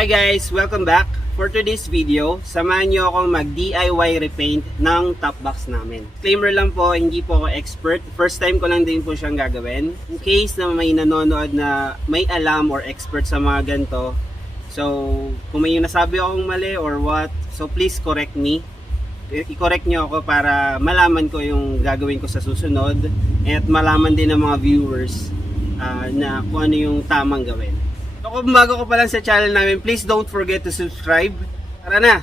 Hi guys! Welcome back! For today's video, samahan nyo akong mag-DIY repaint ng top box namin. Disclaimer lang po, hindi po ako expert. First time ko lang din po siyang gagawin. In case na may nanonood na may alam or expert sa mga ganito, so kung may nasabi akong mali or what, so please correct me. I-correct nyo ako para malaman ko yung gagawin ko sa susunod at malaman din ng mga viewers na kung ano yung tamang gawin. So kung bago ko pa lang sa channel namin, please don't forget to subscribe. Tara na!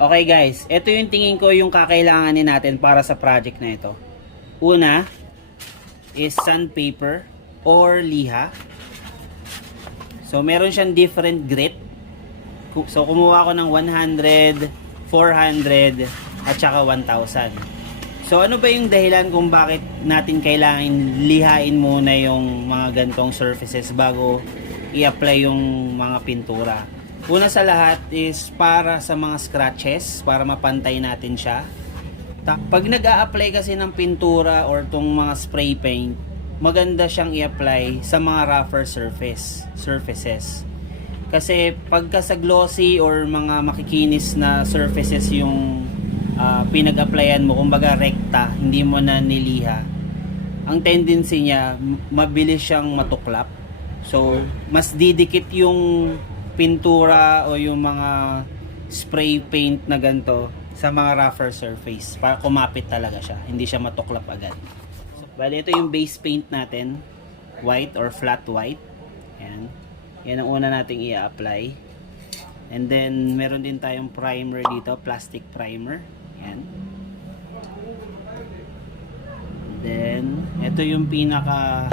Okay guys, ito yung tingin ko yung kakailanganin natin para sa project na ito. Una is sandpaper or liha. So meron siyang different grit. So kumuha ako ng 100, 400 at saka 1,000. So ano ba yung dahilan kung bakit natin kailangan lihain muna yung mga gantong surfaces bago i-apply yung mga pintura? Una sa lahat is para sa mga scratches, para mapantay natin siya. Pag nag-a-apply kasi ng pintura or tong mga spray paint, maganda siyang i-apply sa mga rougher surfaces. Kasi pagka sa glossy or mga makikinis na surfaces yung pinag-applyan mo, kumbaga rekta, hindi mo na niliha, ang tendency niya, mabilis siyang matuklap. So, mas didikit yung pintura o yung mga spray paint na ganito sa mga rougher surface para kumapit talaga siya, hindi siya matuklap agad. So, bali ito yung base paint natin, white or flat white. Yan ang una nating i-apply. And then meron din tayong primer dito, plastic primer. Yan. And then ito yung pinaka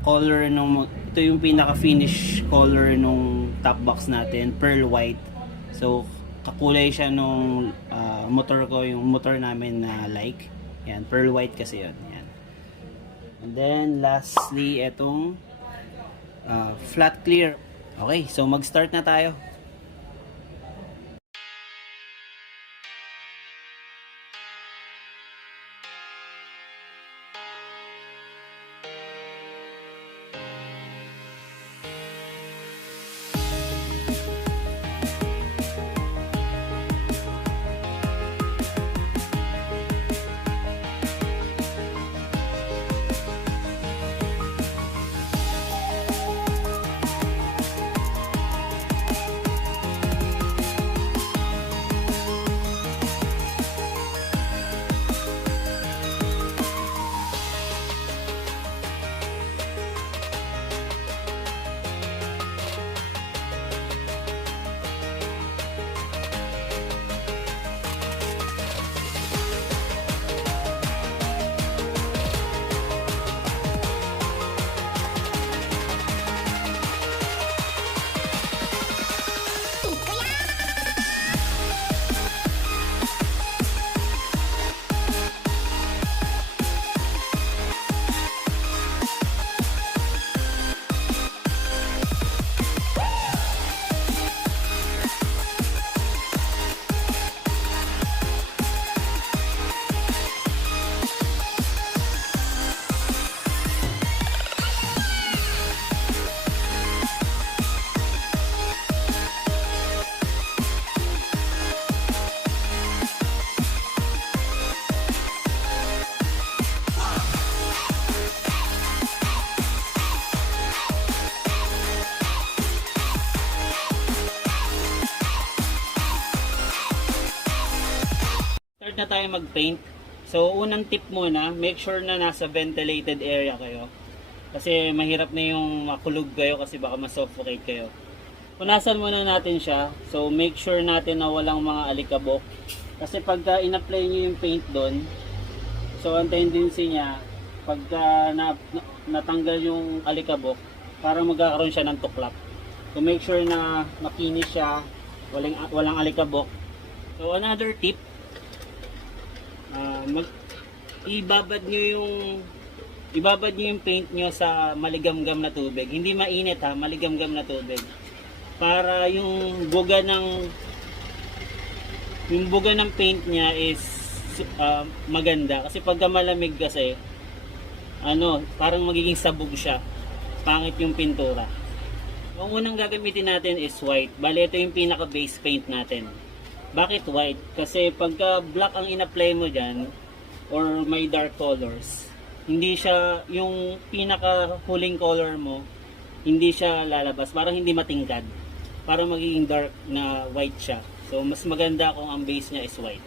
color nung, ito yung pinaka finish color nung top box natin, pearl white. So kakulay siya nung motor ko, yung motor namin na like. Yan, pearl white kasi yun. Yan. And then lastly itong flat clear. Okay, so mag-start na tayo. na tayo mag-paint. So, unang tip muna, make sure na nasa ventilated area kayo. Kasi mahirap na yung makulog kayo kasi baka ma-suffocate kayo. Punasan muna natin siya. So, make sure natin na walang mga alikabok. Kasi pagka in-apply nyo yung paint doon, so ang tendency niya, pagka natanggal yung alikabok, parang magkakaroon siya ng tuklap. So, make sure na makinis siya, walang alikabok. So, another tip, ibabad nyo yung paint nyo sa maligamgam na tubig. Hindi mainit ha, maligamgam na tubig. Para yung buga ng paint niya is maganda. Kasi pagka malamig kasi, parang magiging sabog siya. Pangit yung pintura. Ang unang gagamitin natin is white. Bale, ito yung pinaka base paint natin. Bakit white? Kasi pagka black ang in-apply mo dyan, or may dark colors, hindi siya, yung pinaka huling color mo, hindi siya lalabas. Parang hindi matingkad. Parang magiging dark na white siya. So, mas maganda kung ang base niya is white.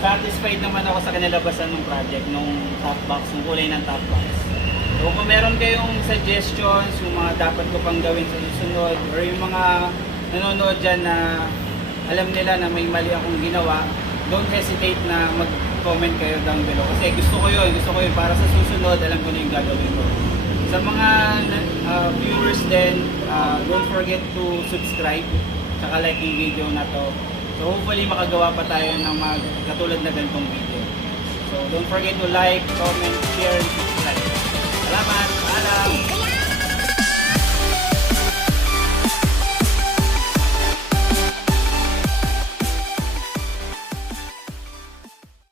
satisfied naman ako sa kanilabasan ng project, nung top box, ng kulay ng top box. So kung meron kayong suggestions, yung mga dapat ko pang gawin sa susunod, or yung mga nanonood dyan na alam nila na may mali akong ginawa, don't hesitate na mag-comment kayo down below. Kasi gusto ko yun para sa susunod, alam ko na yung gagawin ko. Sa mga viewers din, don't forget to subscribe tsaka like yung video na to. So hopefully makagawa pa tayo ng mga katulad na ganitong video. So don't forget to like, comment, share, and subscribe. Salamat! Paalam!